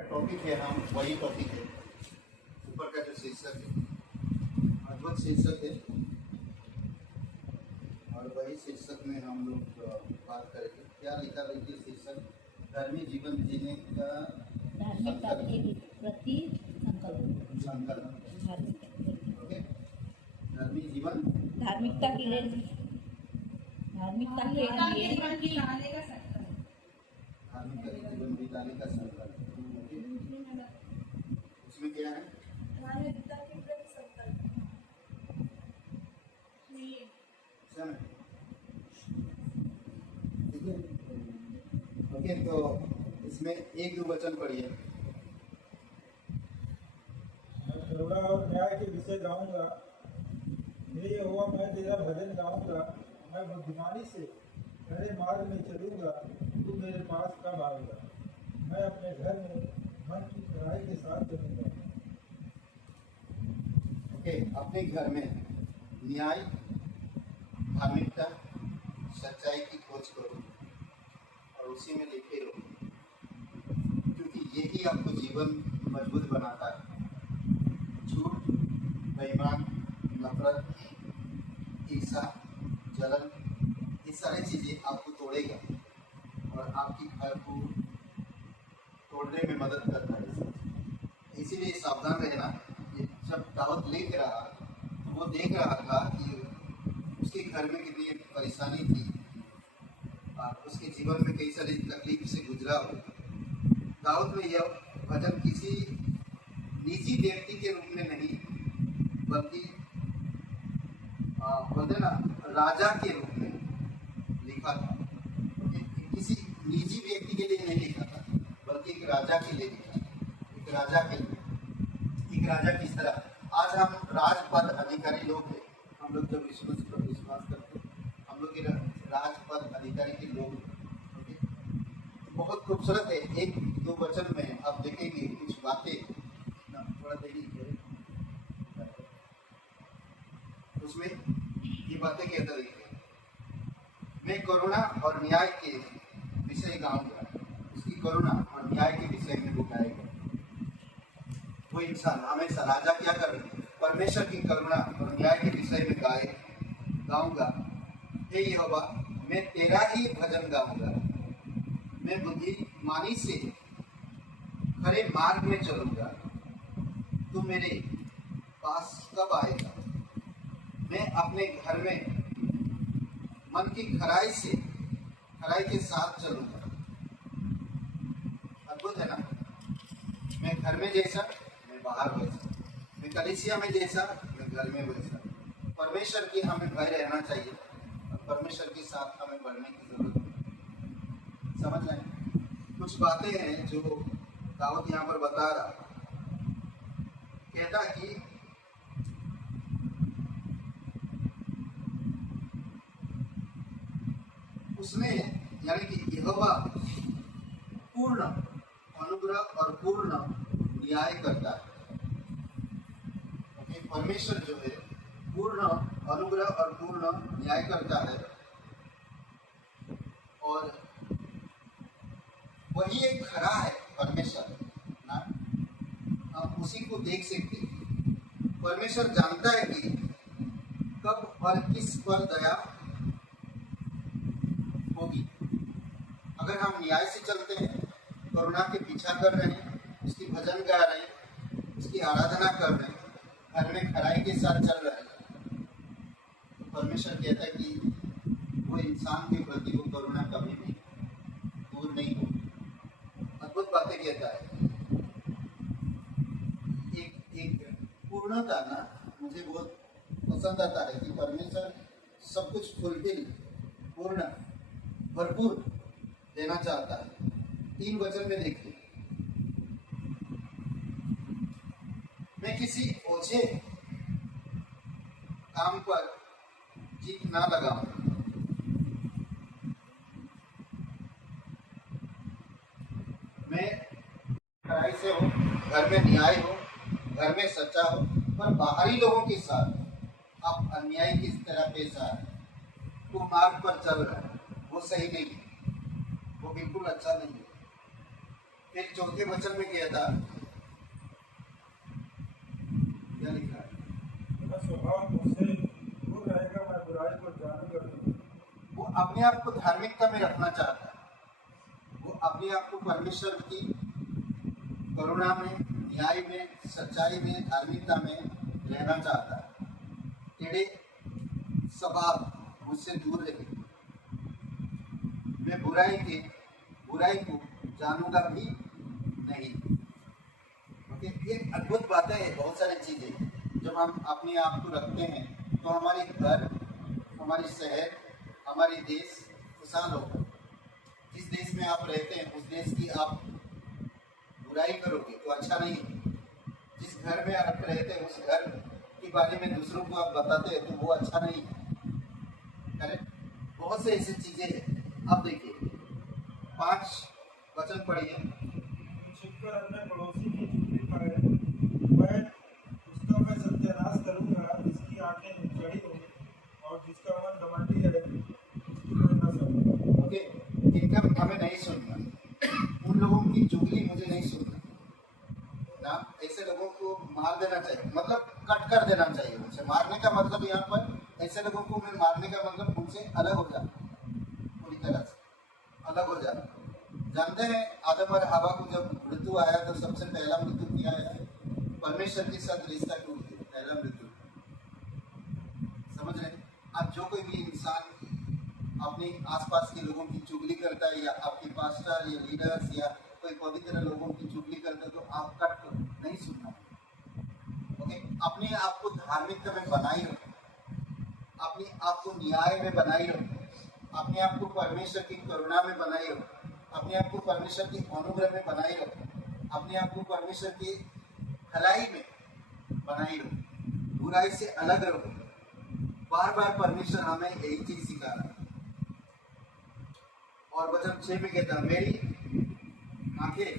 Topic है, हम वही टॉपिक है ऊपर का जो शीर्षक है, अद्भुत शीर्षक है और वही शीर्षक में हम लोग बात करेंगे। क्या लिखा देखिए शीर्षक, धार्मिक जीवन जीने का धार्मिकता के प्रति संकल्प। ओके, धार्मिक जीवन धार्मिकता के लिए धार्मिक जीवन बिताने का संकल्प। उसमें क्या है? ठीक है, ओके। तो इसमें एक दो वचन पढ़िए। करुणा और न्याय के विषय गाऊंगा। हे यहोवा, मैं तेरा भजन गाऊंगा। मैं बुद्धिमानी से तेरे मार्ग में चलूंगा। तू मेरे पास कब आएगा? मैं अपने घर में मन की खराई के साथ चलूंगा। ओके, अपने घर में न्याय, धार्मिकता, सच्चाई की खोज करो और उसी में लिखे रहो, क्योंकि यही आपको जीवन मजबूत बनाता है। झूठ, बेईमान, नफरत, ईर्ष्या, जलन, ये सारी चीज़ें आपको तोड़ेगा और आपकी घर को तोड़ने में मदद करता है। इसीलिए सावधान रहना। ये जब दावत लिख रहा तो वो देख रहा था कि उसके घर में कितनी परेशानी थी और उसके जीवन में कई सारी तकलीफ से गुजरा हो। दाऊद में यह भजन किसी निजी व्यक्ति के रूप में नहीं, बल्कि बोलते ना राजा के रूप में लिखा था। किसी निजी व्यक्ति के लिए नहीं लिखा था, बल्कि एक राजा के लिए लिखा था। एक राजा के लिए, एक राजा किस तरह। आज हम राजपद अधिकारी लोग हैं, हम लोग जब विश्वास करते हैं, हम लोग के राजपद अधिकारी के लोग हैं। बहुत खूबसूरत है। एक दो वचन में आप देखेंगे कुछ बातें, थोड़ा देखिए उसमें ये बातें कहता देखिए। मैं करुणा और न्याय के विषय गाऊंगा। उसकी करुणा और न्याय के विषय में बताएगा। वो इंसान हमेशा राजा क्या कर रहे हैं? परमेश्वर की करुणा और न्याय के विषय में गाऊंगा। हे यहोवा, मैं तेरा ही भजन गाऊंगा। मैं बुद्धिमानी से खरे मार्ग में चलूंगा। तू मेरे पास कब आएगा? मैं अपने घर में मन की खराई के साथ चलूंगा। अद्भुत है ना? मैं घर में जैसा, मैं बाहर वैसा। मैं कलीसिया में जैसा, मैं घर में वैसा। परमेश्वर की हमें भय रहना चाहिए और परमेश्वर के साथ हमें बढ़ने की जरूरत है। समझ रहे हैं? कुछ बातें हैं जो दाऊद यहाँ पर बता रहा। कहता कि उसने, यानी कि यहोवा पूर्ण अनुग्रह और पूर्ण न्याय करता है। ओके, परमेश्वर जो है पूर्ण अनुग्रह और पूर्ण न्याय करता है और वही एक खरा है परमेश्वर ना। हम उसी को देख सकते हैं। परमेश्वर जानता है कि कब और किस पर दया होगी। अगर हम न्याय से चलते हैं, करुणा के पीछा कर रहे हैं, उसकी भजन गा रहे हैं, उसकी आराधना कर रहे हैं, घर में खराई के साथ चल रहे हैं, तो परमेश्वर कहता है कि वो इंसान के प्रति वो करुणा कभी भी दूर नहीं हो। अद्भुत बातें कहता है। एक पूर्णता ना मुझे बहुत पसंद आता है कि परमेश्वर सब कुछ फुलफिल, पूर्ण, भरपूर देना चाहता है। 3 वचन में देखिए। मैं किसी ओझे काम पर जीत ना लगाऊं। मैं खराई से हो, घर में न्याय हो, घर में सच्चा हो, पर बाहरी लोगों के साथ आप अन्याय किस तरह पेश आ रहे हैं, वो मार्ग पर चल रहा है, वो सही नहीं है, वो बिल्कुल अच्छा नहीं है। फिर चौथे वचन में किया था, क्या लिखा है? मेरा स्वभाव मुझसे दूर रहेगा, मैं बुराई को जानूंगा नहीं। वो अपने आप को धार्मिकता में रखना चाहता है, वो अपने आप को परमेश्वर की करुणा में, न्याय में, सच्चाई में, धार्मिकता में रहना चाहता है। टेढ़े स्वभाव मुझसे दूर रहे, मैं बुराई को जानूंगा भी नहीं। ओके, ये अद्भुत बातें हैं। बहुत सारी चीजें जब हम अपने आप को रखते हैं तो हमारे घर, हमारी शहर, हमारी देश खुशहाल होगा। जिस देश में आप रहते हैं उस देश की आप बुराई करोगे तो अच्छा नहीं है। जिस घर में आप रहते हैं उस घर के बारे में दूसरों को आप बताते हैं तो वो अच्छा नहीं है। करेक्ट? बहुत से ऐसी चीजें हैं। अब देखिए 5 वचन पढ़िए। छिपकर अपने पड़ोसी की चुगली करे, मैं सत्यानाश करूंगा, जिसकी आंखें चढ़ी हो और जिसका मन घमंडी है, उसकी मैं न समझूं। ओके, इनका हमें नहीं सुनना, उन लोगों की चुगली मुझे नहीं सुनना ना। ऐसे लोगों को मार देना चाहिए, मतलब कट कर देना चाहिए उनसे। मारने का मतलब यहाँ पर ऐसे लोगों को मैं मारने का मतलब उनसे अलग हो जाना, पूरी तरह से अलग हो जाना। जानते हैं आदम और हवा को जब मृत्यु आया तो सबसे पहला मृत्यु क्या आया? परमेश्वर के साथ रिश्ता टूट गया, पहला मृत्यु। समझ रहे? अब जो कोई भी इंसान अपने आसपास के लोगों की चुगली करता है, या आपके पास्टर या लीडर्स या कोई पवित्र लोगों की चुगली करता है, तो आप कट करो, नहीं सुनना। ओके, अपने आप को धार्मिकता में बनाए रखो, अपने आप को न्याय में बनाए रखो, अपने आप को परमेश्वर की करुणा में बनाए रखो, अपने आप को परमेश्वर की अनुग्रह में बनाए रखो, अपने आप को परमेश्वर की भलाई में बनाए रखो, बुराई से अलग रहो। बार बार परमेश्वर हमें यही चीज सिखा रहा है। और वचन 6 में कहता, मेरी आंखें,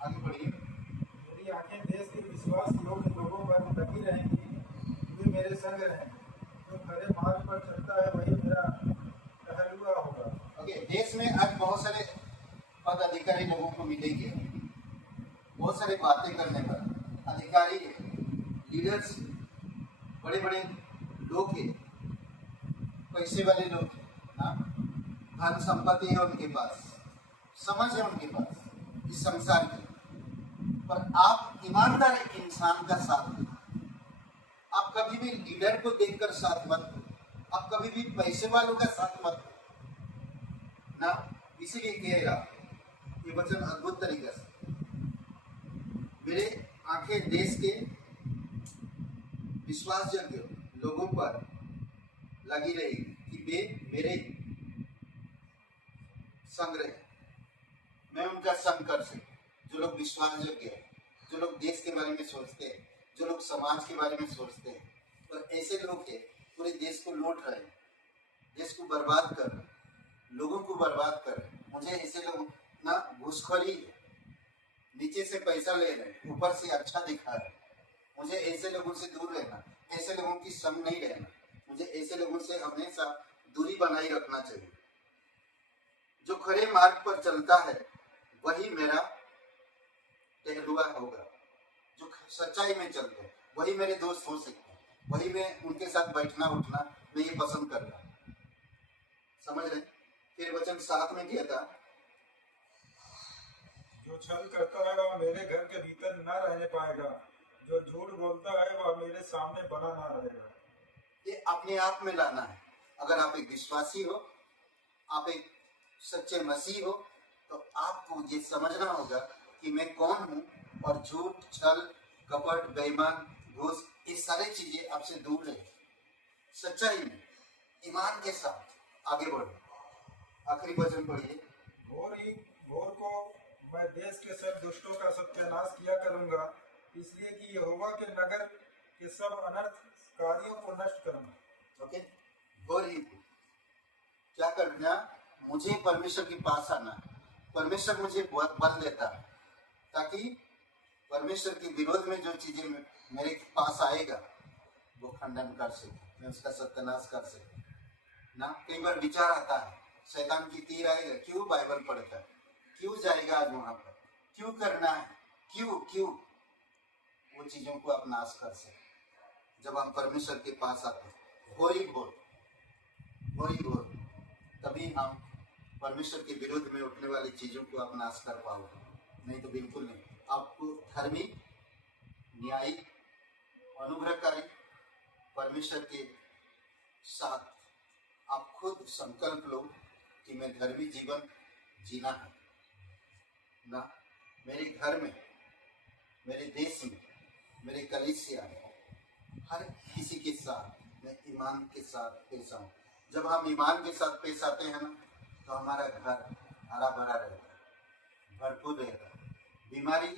आगे बढ़िए, मेरी आंखें देश के विश्वास योग्य लोगों पर लगी रहेंगी, वे मेरे संग रहेंगे। जो खरे मार्ग पर चलता है वही मेरा टहलुआ होगा। ओके, देश में आज बहुत सारे पद अधिकारी लोगों को मिलेंगे, बहुत सारे बातें करने पर अधिकारी, लीडर्स, बड़े बड़े लोग हैं, पैसे वाले लोग हैं, हाँ, धन संपत्ति है उनके पास, समझ है उनके पास इस संसार की। पर आप ईमानदार इंसान का साथ दें। आप कभी भी लीडर को देखकर साथ मत दो, आप कभी भी पैसे वालों का साथ मत दो ना। इसीलिए कहेगा ये वचन अद्भुत तरीके से, मेरे आंखें देश के विश्वासयोग्य लोगों पर लगी रही कि वे मेरे संग रहे, मैं उनका संग कर सकूं। जो लोग विश्वासयोग्य है, जो लोग देश के बारे में सोचते हैं, जो लोग समाज के बारे में सोचते हैं, और ऐसे लोग हैं पूरे देश को लूट रहे हैं, देश को बर्बाद कर रहे हैं, लोगों को बर्बाद कर रहे हैं। मुझे ऐसे लोग ना घूसखोरी, नीचे से पैसा ले रहे हैं, ऊपर से अच्छा दिखा रहे हैं। मुझे ऐसे लोगों से दूर रहना, ऐसे लोगों की संग नहीं रहना। मुझे ऐसे लोगों से हमेशा दूरी बनाए रखना चाहिए। जो खरे मार्ग पर चलता है वही मेरा टहलुआ होगा। जो सच्चाई में चलते हैं वही मेरे दोस्त हो सकते हैं, वही मैं उनके साथ बैठना उठना मैं ये पसंद करता हूँ। समझ रहे? फिर वचन 7 में किया था, जो छल करता है वह मेरे घर के भीतर न रहने पाएगा, जो झूठ बोलता है वह मेरे सामने बना ना रहेगा। ये अपने आप में लाना है। अगर आप एक विश्वासी हो, आप एक सच्चे मसीह हो, तो आपको ये समझना होगा कि मैं कौन हूँ, और झूठ, छल, कपट, बेईमान, घूस, ये सारी चीजें आपसे दूर रहे। सच्चाई में, ईमान के साथ आगे बढ़ो। आखिरी वचन पढ़िए। घोर को मैं देश के सब दुष्टों का सत्यानाश किया करूंगा, इसलिए कि यहोवा के नगर के सब अनर्थकारियों को नष्ट करूंगा। ओके, घोर ही क्या करना? मुझे परमेश्वर के पास आना। परमेश्वर मुझे बल देता है ताकि परमेश्वर के विरोध में जो चीजें मेरे पास आएगा वो खंडन कर सके, मैं उसका सत्यानाश कर सके ना। कई बार विचार आता है, शैतान की तीर आएगा, क्यों बाइबल पढ़ता है, क्यों जाएगा आज वहां पर, क्यों करना है, क्यों क्यों वो चीजों को आप नाश कर सके। जब हम परमेश्वर के पास आते हैं भोरी भोर तभी हम परमेश्वर के विरुद्ध में उठने वाली चीजों को आप नाश कर पाओगे, नहीं तो बिल्कुल नहीं। आपको धर्मी, न्यायी, अनुग्रहकारी परमेश्वर के साथ आप खुद संकल्प लो कि मैं धर्मी जीवन जीना है ना। मेरे घर में, मेरे देश में, मेरे कलीसिया में, हर किसी के साथ मैं ईमान के साथ पेश आऊँ। जब हम ईमान के साथ पेश आते हैं ना तो हमारा घर हरा भरा रहता है, भरपूर रहता है, बीमारी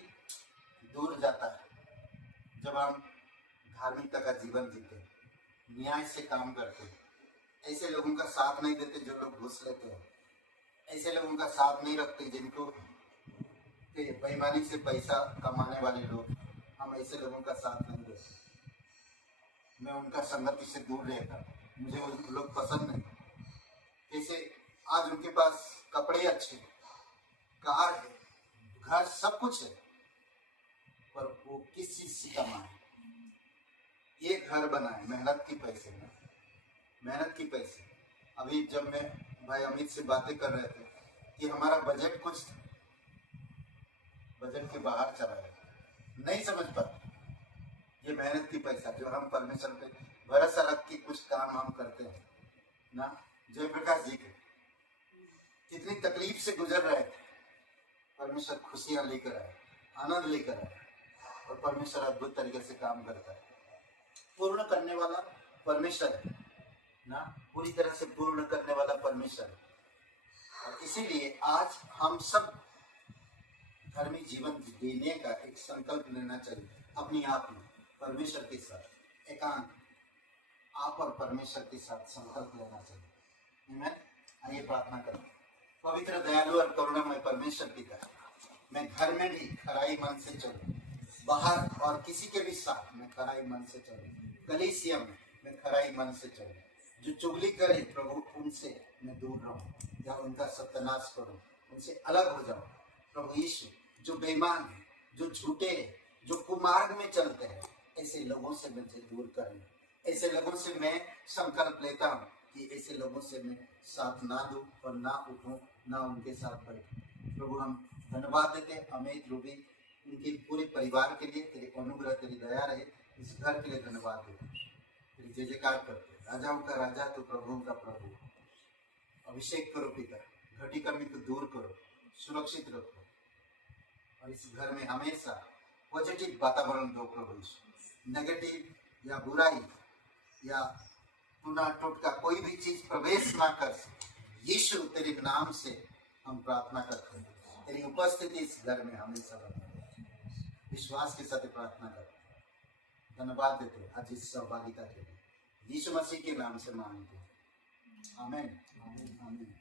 दूर जाता है। जब हम धार्मिकता का जीवन जीते हैं, न्याय से काम करते हैं, ऐसे लोगों का साथ नहीं देते जो लोग घूस लेते हैं, ऐसे लोगों का साथ नहीं रखते जिनको बेईमानी से पैसा कमाने वाले लोग, हम ऐसे लोगों का साथ नहीं देते। मैं उनका संगति से दूर रहता, मुझे वो लोग पसंद नहीं। जैसे आज उनके पास कपड़े अच्छे, कार है, घर सब कुछ है, पर वो किस चीज से कमाए? ये घर बनाए मेहनत की पैसे में, मेहनत की पैसे। अभी जब मैं भाई अमित से बातें कर रहे थे कि हमारा बजट कुछ बजट के बाहर चला गया, नहीं समझ पाते ये मेहनत की पैसा जो हम परमेश्वर पे भरोसा रख के कुछ काम हम करते हैं ना। जयप्रकाश जी के कितनी तकलीफ से गुजर रहे थे, परमेश्वर खुशियां लेकर आए, आनंद लेकर आए, और परमेश्वर अद्भुत तरीके से काम करता है। पूर्ण करने वाला परमेश्वर है ना, पूरी तरह से पूर्ण करने वाला परमेश्वर है। और इसीलिए आज हम सब धर्मी जीवन जीने का एक संकल्प लेना चाहिए अपने आप में, परमेश्वर के साथ एकांत, आप और परमेश्वर के साथ संकल्प लेना चाहिए। आइए प्रार्थना करें। पवित्र, दयालु और करुणामय परमेश्वर पिता, मैं घर में भी खराई मन से चलूं, बाहर और किसी के भी साथ मैं खराई मन से चलूं, कलीसिया में मैं खराई मन से चलूं। जो चुगली करे प्रभु उनसे मैं दूर रहूं या उनका सत्यानाश करूं, उनसे अलग हो जाऊं। प्रभु यीशु, जो बेईमान है, जो झूठे हैं, जो कुमार्ग में चलते हैं, ऐसे लोगों से मुझे दूर करें। ऐसे लोगों से मैं संकल्प लेता हूँ कि ऐसे लोगों से मैं साथ ना दूं और ना उठूं, ना उनके साथ बैठूं। प्रभु हम धन्यवाद देते हैं अमित, रूबी, उनके पूरे परिवार के लिए तेरे अनुग्रह, तेरी दया रहे। इस घर के लिए धन्यवाद देते हैं, तेरी जय जयकार करते हैं। राजाओं का राजा तो प्रभुओं का प्रभु। अभिषेक करो पिता, घटी कमी को दूर करो, सुरक्षित रखो, और इस घर में हमेशा पॉजिटिव वातावरण दो प्रभु। नेगेटिव या बुराई या टूना टोटका कोई भी चीज प्रवेश ना कर सके। यीशु तेरे नाम से हम प्रार्थना करते हैं, तेरी उपस्थिति इस घर में हमेशा रहे। विश्वास के साथ प्रार्थना करते हैं, धन्यवाद देते हैं आज इस सहभागिता के लिए। यीशु मसीह के नाम से मांगते हैं, आमीन, आमीन, आमीन।